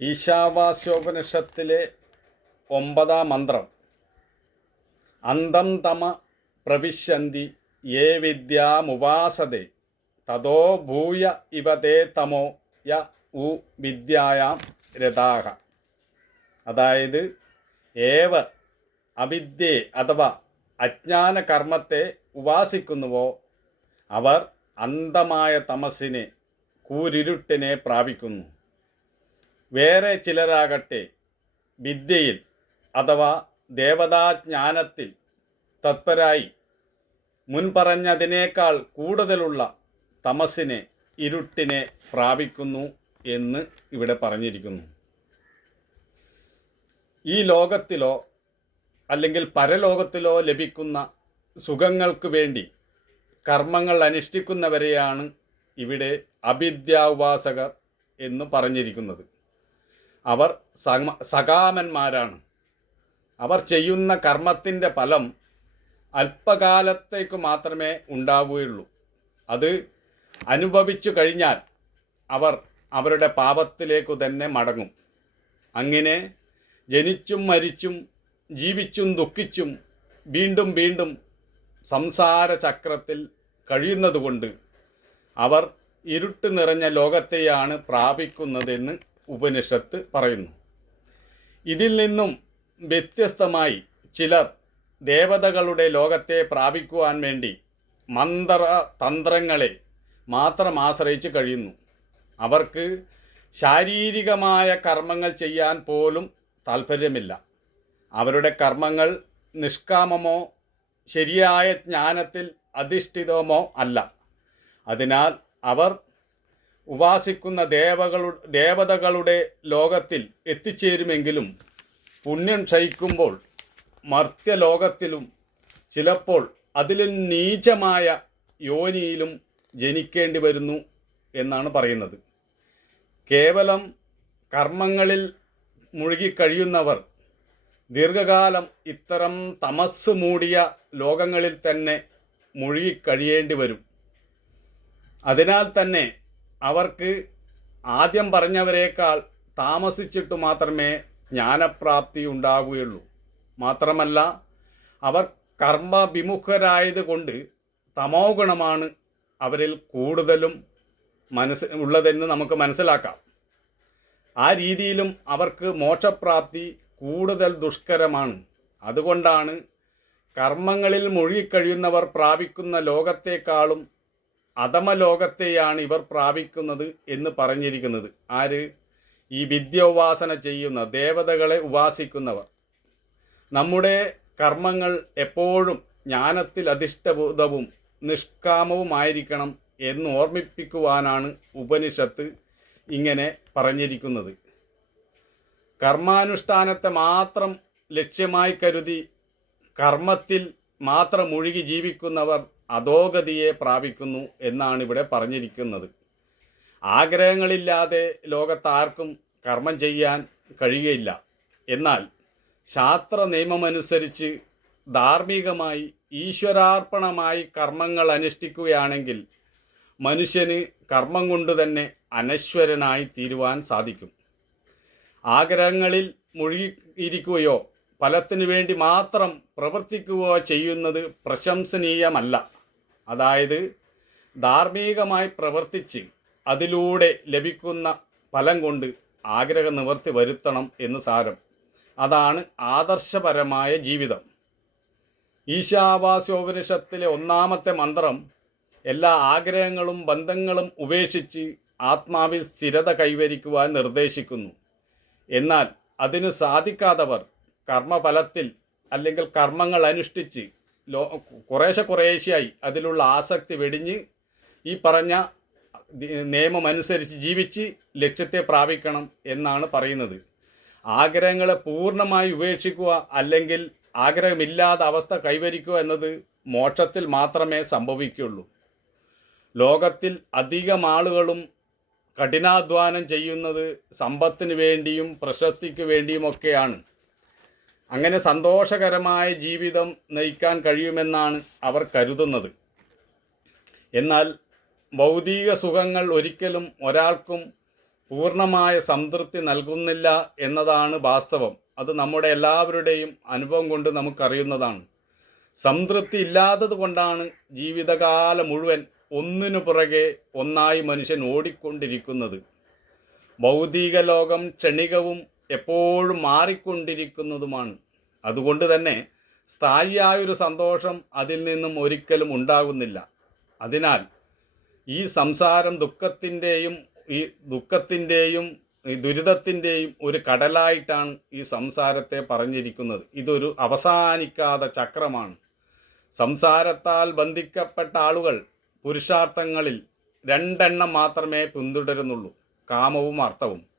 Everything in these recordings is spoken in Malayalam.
ഈശാവാസ്യോപനിഷത്തിലെ ഒമ്പതാം മന്ത്രം. അന്തം തമ പ്രവിശന്തി യേ വിദ്യാമുപാസതെ തതോ ഭൂയ ഇവ തേ തമോ യ ഉ വിദ്യായാം രഥാഹ. അതായത് ഏവർ അവിദ്യയെ അഥവാ അജ്ഞാന കർമ്മത്തെ ഉപാസിക്കുന്നുവോ അവർ അന്ധമായ തമസിനെ കൂരിരുട്ടിനെ പ്രാപിക്കുന്നു. വേറെ ചിലരാകട്ടെ വിദ്യയിൽ അഥവാ ദേവതാജ്ഞാനത്തിൽ തത്പരായി മുൻപറഞ്ഞതിനേക്കാൾ കൂടുതലുള്ള തമസിനെ ഇരുട്ടിനെ പ്രാപിക്കുന്നു എന്ന് ഇവിടെ പറഞ്ഞിരിക്കുന്നു. ഈ ലോകത്തിലോ അല്ലെങ്കിൽ പരലോകത്തിലോ ലഭിക്കുന്ന സുഖങ്ങൾക്ക് വേണ്ടി കർമ്മങ്ങൾ അനുഷ്ഠിക്കുന്നവരെയാണ് ഇവിടെ അഭിദ്യാ ഉപാസകർ എന്ന് പറഞ്ഞിരിക്കുന്നത്. അവർ സകാമന്മാരാണ് അവർ ചെയ്യുന്ന കർമ്മത്തിന്റെ ഫലം അല്പകാലത്തേക്ക് മാത്രമേ ഉണ്ടാവുകയുള്ളൂ. അത് അനുഭവിച്ചു കഴിഞ്ഞാൽ അവർ അവരുടെ പാപത്തിലേക്കു തന്നെ മടങ്ങും. അങ്ങനെ ജനിച്ചും മരിച്ചും ജീവിച്ചും ദുഃഖിച്ചും വീണ്ടും വീണ്ടും സംസാര ചക്രത്തിൽ കഴിയുന്നതുകൊണ്ട് അവർ ഇരുട്ട് നിറഞ്ഞ ലോകത്തെയാണ് പ്രാപിക്കുന്നതെന്ന് ഉപനിഷത്ത് പറയുന്നു. ഇതിൽ നിന്നും വ്യത്യസ്തമായി ചിലർ ദേവതകളുടെ ലോകത്തെ പ്രാപിക്കുവാൻ വേണ്ടി മന്ത്ര തന്ത്രങ്ങളെ മാത്രം ആശ്രയിച്ച് കഴിയുന്നു. അവർക്ക് ശാരീരികമായ കർമ്മങ്ങൾ ചെയ്യാൻ പോലും താല്പര്യമില്ല അവരുടെ കർമ്മങ്ങൾ നിഷ്കാമമോ ശരിയായ ജ്ഞാനത്തിൽ അധിഷ്ഠിതമോ അല്ല. അതിനാൽ അവർ ഉപാസിക്കുന്ന ദേവകളുടെ ദേവതകളുടെ ലോകത്തിൽ എത്തിച്ചേരുമെങ്കിലും പുണ്യം ക്ഷയിക്കുമ്പോൾ മർത്യലോകത്തിലും ചിലപ്പോൾ അതിലും നീചമായ യോനിയിലും ജനിക്കേണ്ടി വരുന്നു എന്നാണ് പറയുന്നത്. കേവലം കർമ്മങ്ങളിൽ മുഴുകിക്കഴിയുന്നവർ ദീർഘകാലം ഇത്തരം തമസ് മൂടിയ ലോകങ്ങളിൽ തന്നെ മുഴുകിക്കഴിയേണ്ടി വരും. അതിനാൽ തന്നെ അവർക്ക് ആദ്യം പറഞ്ഞവരേക്കാൾ താമസിച്ചിട്ട് മാത്രമേ ജ്ഞാനപ്രാപ്തി ഉണ്ടാവുകയുള്ളൂ. മാത്രമല്ല അവർ കർമ്മവിമുഖരായതുകൊണ്ട് തമോ ഗുണമാണ് അവരിൽ കൂടുതലും മനസ്സ് ഉള്ളതെന്ന് നമുക്ക് മനസ്സിലാക്കാം. ആ രീതിയിലും അവർക്ക് മോക്ഷപ്രാപ്തി കൂടുതൽ ദുഷ്കരമാണ്. അതുകൊണ്ടാണ് കർമ്മങ്ങളിൽ മുഴുകിക്കഴിയുന്നവർ പ്രാപിക്കുന്ന ലോകത്തെക്കാളും അധമലോകത്തെയാണ് ഇവർ പ്രാപിക്കുന്നത് എന്ന് പറഞ്ഞിരിക്കുന്നത്. ആര്? ഈ വിദ്യ ഉപാസന ചെയ്യുന്ന ദേവതകളെ ഉപാസിക്കുന്നവർ. നമ്മുടെ കർമ്മങ്ങൾ എപ്പോഴും ജ്ഞാനത്തിൽ അധിഷ്ഠഭൂതവും നിഷ്കാമവുമായിരിക്കണം എന്ന് ഓർമ്മിപ്പിക്കുവാനാണ് ഉപനിഷത്ത് ഇങ്ങനെ പറഞ്ഞിരിക്കുന്നത്. കർമാനുഷ്ഠാനത്തെ മാത്രം ലക്ഷ്യമായി കരുതി കർമ്മത്തിൽ മാത്രം മുഴുകി ജീവിക്കുന്നവർ അധോഗതിയെ പ്രാപിക്കുന്നു എന്നാണ് ഇവിടെ പറഞ്ഞിരിക്കുന്നത്. ആഗ്രഹങ്ങളില്ലാതെ ലോകത്താർക്കും കർമ്മം ചെയ്യാൻ കഴിയുകയില്ല. എന്നാൽ ശാസ്ത്ര നിയമമനുസരിച്ച് ധാർമ്മികമായി ഈശ്വരാർപ്പണമായി കർമ്മങ്ങൾ അനുഷ്ഠിക്കുകയാണെങ്കിൽ മനുഷ്യന് കർമ്മം കൊണ്ട് തന്നെ അനശ്വരനായി തീരുവാൻ സാധിക്കും. ആഗ്രഹങ്ങളിൽ മുഴുകിയിരിക്കുകയോ ഫലത്തിനു വേണ്ടി മാത്രം പ്രവർത്തിക്കുകയോ ചെയ്യുന്നത് പ്രശംസനീയമല്ല. അതായത് ധാർമ്മികമായി പ്രവർത്തിച്ച് അതിലൂടെ ലഭിക്കുന്ന ഫലം കൊണ്ട് ആഗ്രഹം നിവർത്തി വരുത്തണം എന്ന് സാരം. അതാണ് ആദർശപരമായ ജീവിതം. ഈശാവാസ്യോപനിഷത്തിലെ ഒന്നാമത്തെ മന്ത്രം എല്ലാ ആഗ്രഹങ്ങളും ബന്ധങ്ങളും ഉപേക്ഷിച്ച് ആത്മാവിൽ സ്ഥിരത കൈവരിക്കുവാൻ നിർദ്ദേശിക്കുന്നു. എന്നാൽ അതിനു സാധിക്കാത്തവർ കർമ്മഫലത്തിൽ അല്ലെങ്കിൽ കർമ്മങ്ങൾ അനുഷ്ഠിച്ച് ലോ കുറേശ്ശെ കുറേശ്ശെയായി. അതിലുള്ള ആസക്തി വെടിഞ്ഞ് ഈ പറഞ്ഞ നിയമമനുസരിച്ച് ജീവിച്ച് ലക്ഷ്യത്തെ പ്രാപിക്കണം എന്നാണ് പറയുന്നത്. ആഗ്രഹങ്ങളെ പൂർണമായി ഉപേക്ഷിക്കുക അല്ലെങ്കിൽ ആഗ്രഹമില്ലാത്ത അവസ്ഥ കൈവരിക്കുക എന്നത് മോക്ഷത്തിൽ മാത്രമേ സംഭവിക്കുള്ളൂ. ലോകത്തിൽ അധികം ആളുകളും കഠിനാധ്വാനം ചെയ്യുന്നത് സമ്പത്തിന് വേണ്ടിയും പ്രശസ്തിക്ക് വേണ്ടിയുമൊക്കെയാണ്. അങ്ങനെ സന്തോഷകരമായ ജീവിതം നയിക്കാൻ കഴിയുമെന്നാണ് അവർ കരുതുന്നത്. എന്നാൽ ഭൗതിക സുഖങ്ങൾ ഒരിക്കലും ഒരാൾക്കും പൂർണമായ സംതൃപ്തി നൽകുന്നില്ല എന്നതാണ് വാസ്തവം. അത് നമ്മുടെ എല്ലാവരുടെയും അനുഭവം കൊണ്ട് നമുക്കറിയുന്നതാണ്. സംതൃപ്തി ഇല്ലാത്തത് കൊണ്ടാണ് ജീവിതകാലം മുഴുവൻ ഒന്നിനു പുറകെ ഒന്നായി മനുഷ്യൻ ഓടിക്കൊണ്ടിരിക്കുന്നത്. ഭൗതിക ലോകം ക്ഷണികവും എപ്പോഴും മാറിക്കൊണ്ടിരിക്കുന്നതുമാണ്. അതുകൊണ്ട് തന്നെ സ്ഥായിയായൊരു സന്തോഷം അതിൽ നിന്നും ഒരിക്കലും ഉണ്ടാകുന്നില്ല. അതിനാൽ ഈ സംസാരം ദുഃഖത്തിന്റെയും ഈ ദുഃഖത്തിന്റെയും ഈ ദുരിതത്തിന്റെയും ഒരു കടലായിട്ടാണ് ഈ സംസാരത്തെ പറഞ്ഞിരിക്കുന്നത്. ഇതൊരു അവസാനിക്കാത്ത ചക്രമാണ്. സംസാരത്താൽ ബന്ധിക്കപ്പെട്ട ആളുകൾ പുരുഷാർത്ഥങ്ങളിൽ രണ്ടെണ്ണം മാത്രമേ പിന്തുടരുന്നുള്ളൂ. കാമവും അർത്ഥവും.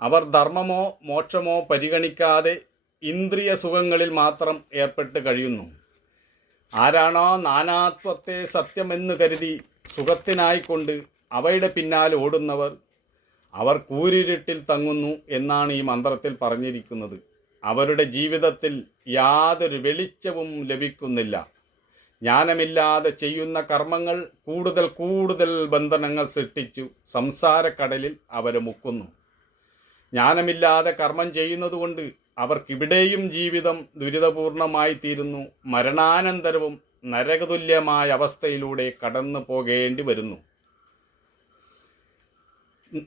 അവർ ധർമ്മമോ മോക്ഷമോ പരിഗണിക്കാതെ ഇന്ദ്രിയ സുഖങ്ങളിൽ മാത്രം ഏർപ്പെട്ട് കഴിയുന്നു. ആരാണോ നാനാത്വത്തെ സത്യമെന്ന് കരുതി സുഖത്തിനായിക്കൊണ്ട് അവയുടെ പിന്നാലെ ഓടുന്നവർ അവർ കൂരിരുട്ടിൽ തങ്ങുന്നു എന്നാണ് ഈ മന്ത്രത്തിൽ പറഞ്ഞിരിക്കുന്നത്. അവരുടെ ജീവിതത്തിൽ യാതൊരു വെളിച്ചവും ലഭിക്കുന്നില്ല. ജ്ഞാനമില്ലാതെ ചെയ്യുന്ന കർമ്മങ്ങൾ കൂടുതൽ കൂടുതൽ ബന്ധനങ്ങൾ സൃഷ്ടിച്ചു. സംസാരക്കടലിൽ അവരെ മുക്കുന്നു. ജ്ഞാനമില്ലാതെ കർമ്മം ചെയ്യുന്നതുകൊണ്ട് അവർക്കിവിടെയും ജീവിതം ദുരിതപൂർണമായി തീരുന്നു മരണാനന്തരവും നരകതുല്യമായ അവസ്ഥയിലൂടെ കടന്നു പോകേണ്ടി വരുന്നു.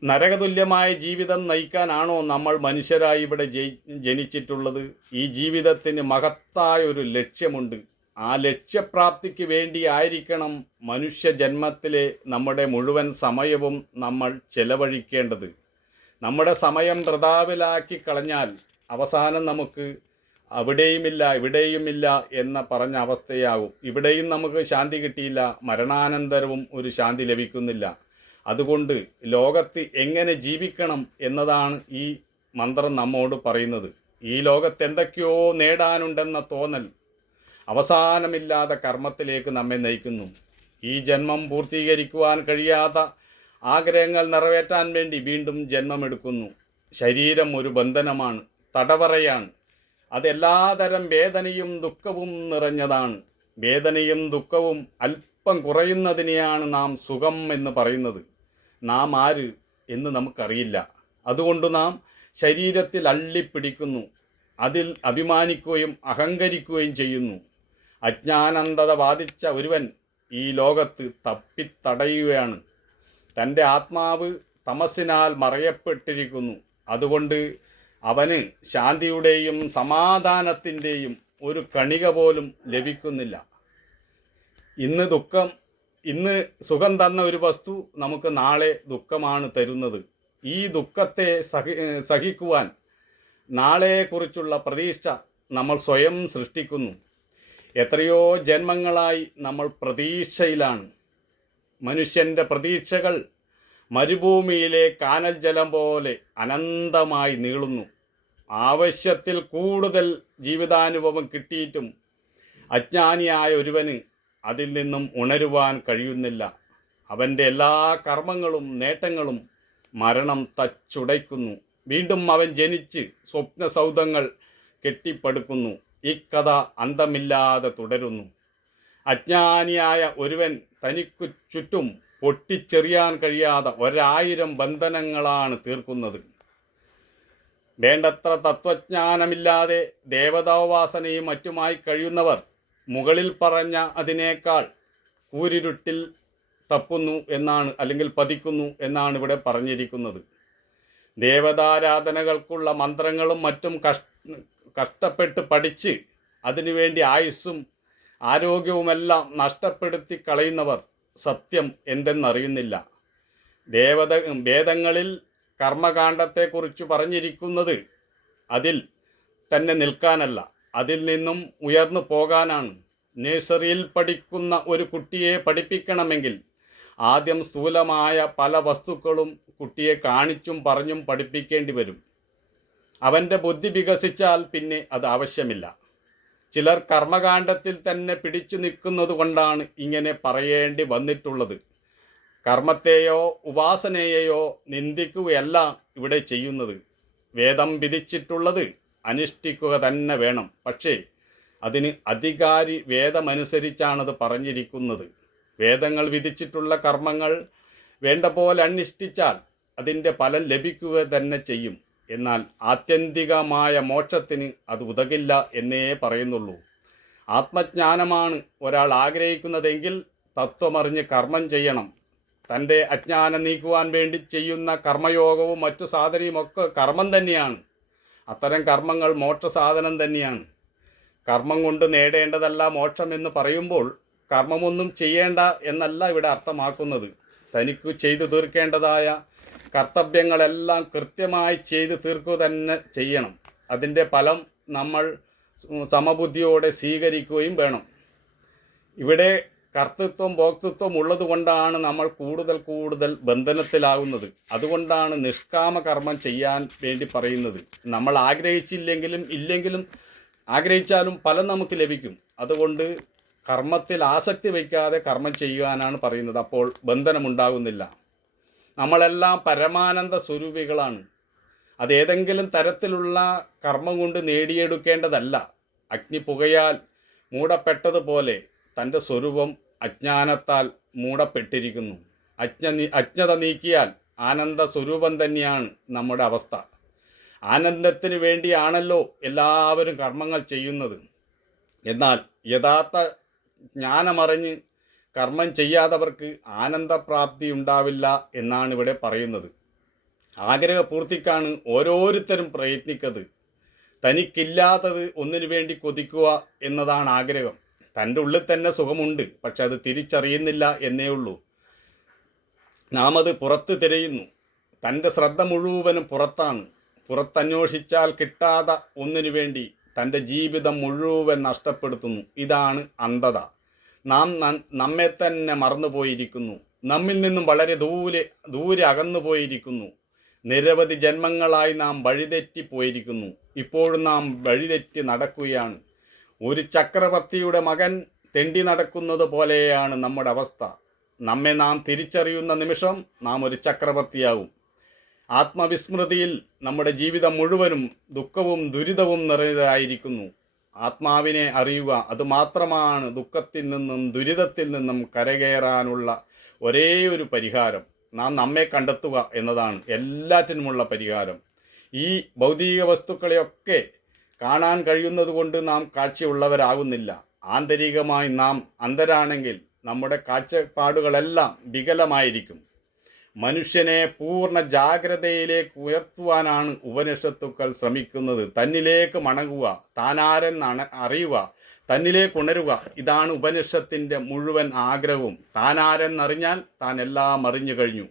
നരകതുല്യമായ ജീവിതം നയിക്കാനാണോ നമ്മൾ മനുഷ്യരായി ഇവിടെ ജനിച്ചിട്ടുള്ളത്? ഈ ജീവിതത്തിന് മഹത്തായ ഒരു ലക്ഷ്യമുണ്ട്. ആ ലക്ഷ്യപ്രാപ്തിക്ക് വേണ്ടി ആയിരിക്കണം മനുഷ്യ ജന്മത്തിലെ നമ്മുടെ മുഴുവൻ സമയവും നമ്മൾ ചെലവഴിക്കേണ്ടത്. നമ്മുടെ സമയം വൃതാവിലാക്കി കളഞ്ഞാൽ അവസാനം നമുക്ക് അവിടെയുമില്ല ഇവിടെയുമില്ല എന്ന പറഞ്ഞ അവസ്ഥയാകും ഇവിടെയും നമുക്ക് ശാന്തി കിട്ടിയില്ല മരണാനന്തരവും ഒരു ശാന്തി ലഭിക്കുന്നില്ല. അതുകൊണ്ട് ലോകത്ത് എങ്ങനെ ജീവിക്കണം എന്നതാണ് ഈ മന്ത്രം നമ്മോട് പറയുന്നത്. ഈ ലോകത്ത് എന്തൊക്കെയോ നേടാനുണ്ടെന്ന തോന്നൽ അവസാനമില്ലാതെ കർമ്മത്തിലേക്ക് നമ്മെ നയിക്കുന്നു. ഈ ജന്മം പൂർത്തീകരിക്കുവാൻ കഴിയാത്ത ആഗ്രഹങ്ങൾ നിറവേറ്റാൻ വേണ്ടി വീണ്ടും ജന്മമെടുക്കുന്നു. ശരീരം ഒരു ബന്ധനമാണ് തടവറയാണ്. അതെല്ലാതരം വേദനയും ദുഃഖവും നിറഞ്ഞതാണ്. വേദനയും ദുഃഖവും അല്പം കുറയുന്നതിനെയാണ് നാം സുഖം എന്ന് പറയുന്നത്. നാം ആര് എന്ന് നമുക്കറിയില്ല. അതുകൊണ്ട് നാം ശരീരത്തിൽ അള്ളിപ്പിടിക്കുന്നു. അതിൽ അഭിമാനിക്കുകയും അഹങ്കരിക്കുകയും ചെയ്യുന്നു. അജ്ഞാനന്തത ബാധിച്ച ഒരുവൻ ഈ ലോകത്ത് തപ്പിത്തടയുകയാണ്. തന്റെ ആത്മാവ് തമസിനാൽ മറയപ്പെട്ടിരിക്കുന്നു. അതുകൊണ്ട് അവന് ശാന്തിയുടെയും സമാധാനത്തിന്റെയും ഒരു കണിക പോലും ലഭിക്കുന്നില്ല. ഇന്ന് ദുഃഖം ഇന്ന് സുഖം തന്ന ഒരു വസ്തു നമുക്ക് നാളെ ദുഃഖമാണ് തരുന്നത്. ഈ ദുഃഖത്തെ സഹി സഹിക്കുവാൻ നാളെക്കുറിച്ചുള്ള പ്രതീക്ഷ നമ്മൾ സ്വയം സൃഷ്ടിക്കുന്നു. എത്രയോ ജന്മങ്ങളായി നമ്മൾ പ്രതീക്ഷയിലാണ്. മനുഷ്യന്റെ പ്രതീക്ഷകൾ മരുഭൂമിയിലെ കാനൽ ജലം പോലെ അനന്തമായി നീളുന്നു. ആവശ്യത്തിൽ കൂടുതൽ ജീവിതാനുഭവം കിട്ടിയിട്ടും അജ്ഞാനിയായ ഒരുവന് അതിൽ നിന്നും ഉണരുവാൻ കഴിയുന്നില്ല. അവന്റെ എല്ലാ കർമ്മങ്ങളും നേട്ടങ്ങളും മരണം തച്ചുടയ്ക്കുന്നു. വീണ്ടും അവൻ ജനിച്ച് സ്വപ്ന സൗധങ്ങൾ കെട്ടിപ്പടുക്കുന്നു. ഈ കഥ അന്തമില്ലാതെ തുടരുന്നു. അജ്ഞാനിയായ ഒരുവൻ തനിക്കു ചുറ്റും പൊട്ടിച്ചെറിയാൻ കഴിയാതെ ഒരായിരം ബന്ധനങ്ങളാണ് തീർക്കുന്നത്. വേണ്ടത്ര തത്വജ്ഞാനമില്ലാതെ ദേവതാവാസനയും മറ്റുമായി കഴിയുന്നവർ മുകളിൽ പറഞ്ഞ അതിനേക്കാൾ കൂരിരുട്ടിൽ തപ്പുന്നു എന്നാണ് അല്ലെങ്കിൽ പതിക്കുന്നു എന്നാണ് ഇവിടെ പറഞ്ഞിരിക്കുന്നത്. ദേവതാരാധനകൾക്കുള്ള മന്ത്രങ്ങളും മറ്റും കഷ് കഷ്ടപ്പെട്ട് പഠിച്ച് അതിനുവേണ്ടി ആയുസ്സും ആരോഗ്യവുമെല്ലാം നഷ്ടപ്പെടുത്തി കളയുന്നവർ സത്യം എന്തെന്നറിയുന്നില്ല. ദേവത വേദങ്ങളിൽ കർമ്മകാണ്ഡത്തെക്കുറിച്ച് പറഞ്ഞിരിക്കുന്നത് അതിൽ തന്നെ നിൽക്കാനല്ല. അതിൽ നിന്നും ഉയർന്നു പോകാനാണ്. നഴ്സറിയിൽ പഠിക്കുന്ന ഒരു കുട്ടിയെ പഠിപ്പിക്കണമെങ്കിൽ ആദ്യം സ്ഥൂലമായ പല വസ്തുക്കളും കുട്ടിയെ കാണിച്ചും പറഞ്ഞും പഠിപ്പിക്കേണ്ടി വരും. അവന്റെ ബുദ്ധി വികസിച്ചാൽ പിന്നെ അത് ആവശ്യമില്ല. ചിലർ കർമ്മകാണ്ഡത്തിൽ തന്നെ പിടിച്ചു നിൽക്കുന്നത് കൊണ്ടാണ് ഇങ്ങനെ പറയേണ്ടി വന്നിട്ടുള്ളത്. കർമ്മത്തെയോ ഉപാസനയെയോ നിന്ദിക്കുകയല്ല ഇവിടെ ചെയ്യുന്നത്. വേദം വിധിച്ചിട്ടുള്ളത് അനുഷ്ഠിക്കുക തന്നെ വേണം. പക്ഷേ അതിന് അധികാരി വേദമനുസരിച്ചാണത് പറഞ്ഞിരിക്കുന്നത്. വേദങ്ങൾ വിധിച്ചിട്ടുള്ള കർമ്മങ്ങൾ വേണ്ട പോലെ അനുഷ്ഠിച്ചാൽ അതിന്റെ ഫലം ലഭിക്കുക തന്നെ ചെയ്യും. എന്നാൽ ആത്യന്തികമായ മോക്ഷത്തിന് അത് ഉതകില്ല എന്നേ പറയുന്നുള്ളൂ. ആത്മജ്ഞാനമാണ് ഒരാൾ ആഗ്രഹിക്കുന്നതെങ്കിൽ തത്വമറിഞ്ഞ് കർമ്മം ചെയ്യണം. തന്റെ അജ്ഞാനം നീക്കുവാൻ വേണ്ടി ചെയ്യുന്ന കർമ്മയോഗവും മറ്റു സാധനയും ഒക്കെ കർമ്മം തന്നെയാണ്. അത്തരം കർമ്മങ്ങൾ മോക്ഷ സാധനം തന്നെയാണ്. കർമ്മം കൊണ്ട് നേടേണ്ടതല്ല മോക്ഷം എന്ന് പറയുമ്പോൾ കർമ്മമൊന്നും ചെയ്യേണ്ട എന്നല്ല ഇവിടെ അർത്ഥമാക്കുന്നത്. തനിക്ക് ചെയ്തു തീർക്കേണ്ടതായ കർത്തവ്യങ്ങളെല്ലാം കൃത്യമായി ചെയ്ത് തീർക്കുക തന്നെ ചെയ്യണം. അതിന്റെ ഫലം നമ്മൾ സമബുദ്ധിയോടെ സ്വീകരിക്കുകയും വേണം. ഇവിടെ കർത്തൃത്വം ഭോക്തൃത്വം ഉള്ളത് കൊണ്ടാണ് നമ്മൾ കൂടുതൽ കൂടുതൽ ബന്ധനത്തിലാകുന്നത് അതുകൊണ്ടാണ് നിഷ്കാമ കർമ്മം ചെയ്യാൻ വേണ്ടി പറയുന്നത്. നമ്മൾ ആഗ്രഹിച്ചില്ലെങ്കിലും ഇല്ലെങ്കിലും ആഗ്രഹിച്ചാലും ഫലം നമുക്ക് ലഭിക്കും. അതുകൊണ്ട് കർമ്മത്തിൽ ആസക്തി വയ്ക്കാതെ കർമ്മം ചെയ്യുവാനാണ് പറയുന്നത്. അപ്പോൾ ബന്ധനമുണ്ടാകുന്നില്ല നമ്മളെല്ലാം പരമാനന്ദ സ്വരൂപികളാണ്. അതേതെങ്കിലും തരത്തിലുള്ള കർമ്മം കൊണ്ട് നേടിയെടുക്കേണ്ടതല്ല. അഗ്നി പുകയാൽ മൂടപ്പെട്ടതുപോലെ തന്റെ സ്വരൂപം അജ്ഞാനത്താൽ മൂടപ്പെട്ടിരിക്കുന്നു. അജ്ഞ അജ്ഞത നീക്കിയാൽ ആനന്ദ സ്വരൂപം തന്നെയാണ് നമ്മുടെ അവസ്ഥ. ആനന്ദത്തിന് വേണ്ടിയാണല്ലോ എല്ലാവരും കർമ്മങ്ങൾ ചെയ്യുന്നത്. എന്നാൽ യഥാർത്ഥ ജ്ഞാനമറിഞ്ഞ് കർമ്മം ചെയ്യാത്തവർക്ക് ആനന്ദപ്രാപ്തി ഉണ്ടാവില്ല എന്നാണ് ഇവിടെ പറയുന്നത്. ആഗ്രഹപൂർത്തിക്കാണ് ഓരോരുത്തരും പ്രയത്നിക്കത്. തനിക്കില്ലാത്തത് ഒന്നിനു വേണ്ടി കൊതിക്കുക എന്നതാണ് ആഗ്രഹം. തന്റെ ഉള്ളിൽ തന്നെ സുഖമുണ്ട് പക്ഷെ അത് തിരിച്ചറിയുന്നില്ല എന്നേ ഉള്ളൂ. നാം അത് പുറത്ത് തിരയുന്നു. തന്റെ ശ്രദ്ധ മുഴുവനും പുറത്താണ്. പുറത്തന്വേഷിച്ചാൽ കിട്ടാതെ ഒന്നിനു വേണ്ടി തന്റെ ജീവിതം മുഴുവൻ നഷ്ടപ്പെടുത്തുന്നു. ഇതാണ് അന്ധത. നാം നമ്മെ തന്നെ മറന്നുപോയിരിക്കുന്നു. നമ്മിൽ നിന്നും വളരെ ദൂരെ ദൂരെ അകന്നു പോയിരിക്കുന്നു. നിരവധി ജന്മങ്ങളായി നാം വഴിതെറ്റി പോയിരിക്കുന്നു. ഇപ്പോഴും നാം വഴിതെറ്റി നടക്കുകയാണ്. ഒരു ചക്രവർത്തിയുടെ മകൻ തെണ്ടി നടക്കുന്നത് പോലെയാണ് നമ്മുടെ അവസ്ഥ. നമ്മെ നാം തിരിച്ചറിയുന്ന നിമിഷം നാം ഒരു ചക്രവർത്തിയാകും ആത്മവിസ്മൃതിയിൽ നമ്മുടെ ജീവിതം മുഴുവനും ദുഃഖവും ദുരിതവും നിറഞ്ഞതായിരിക്കുന്നു. ആത്മാവിനെ അറിയുക. അതുമാത്രമാണ് ദുഃഖത്തിൽ നിന്നും ദുരിതത്തിൽ നിന്നും കരകയറാനുള്ള ഒരേ ഒരു പരിഹാരം. നാം നമ്മെ കണ്ടെത്തുക എന്നതാണ് എല്ലാറ്റിനുമുള്ള പരിഹാരം. ഈ ഭൗതിക വസ്തുക്കളെയൊക്കെ കാണാൻ കഴിയുന്നത് കൊണ്ട് നാം കാഴ്ചയുള്ളവരാകുന്നില്ല. ആന്തരികമായി നാം അന്തരാണെങ്കിൽ നമ്മുടെ കാഴ്ചപ്പാടുകളെല്ലാം വികലമായിരിക്കും. മനുഷ്യനെ പൂർണ ജാഗ്രതയിലേക്ക് ഉയർത്തുവാനാണ് ഉപനിഷത്തുക്കൾ ശ്രമിക്കുന്നത്. തന്നിലേക്ക് മണങ്ങുക താനാരെന്ന് അറിയുക തന്നിലേക്ക് ഉണരുക ഇതാണ് ഉപനിഷത്തിന്റെ മുഴുവൻ ആഗ്രഹവും. താനാരെന്നറിഞ്ഞാൽ താൻ എല്ലാം അറിഞ്ഞു കഴിഞ്ഞു.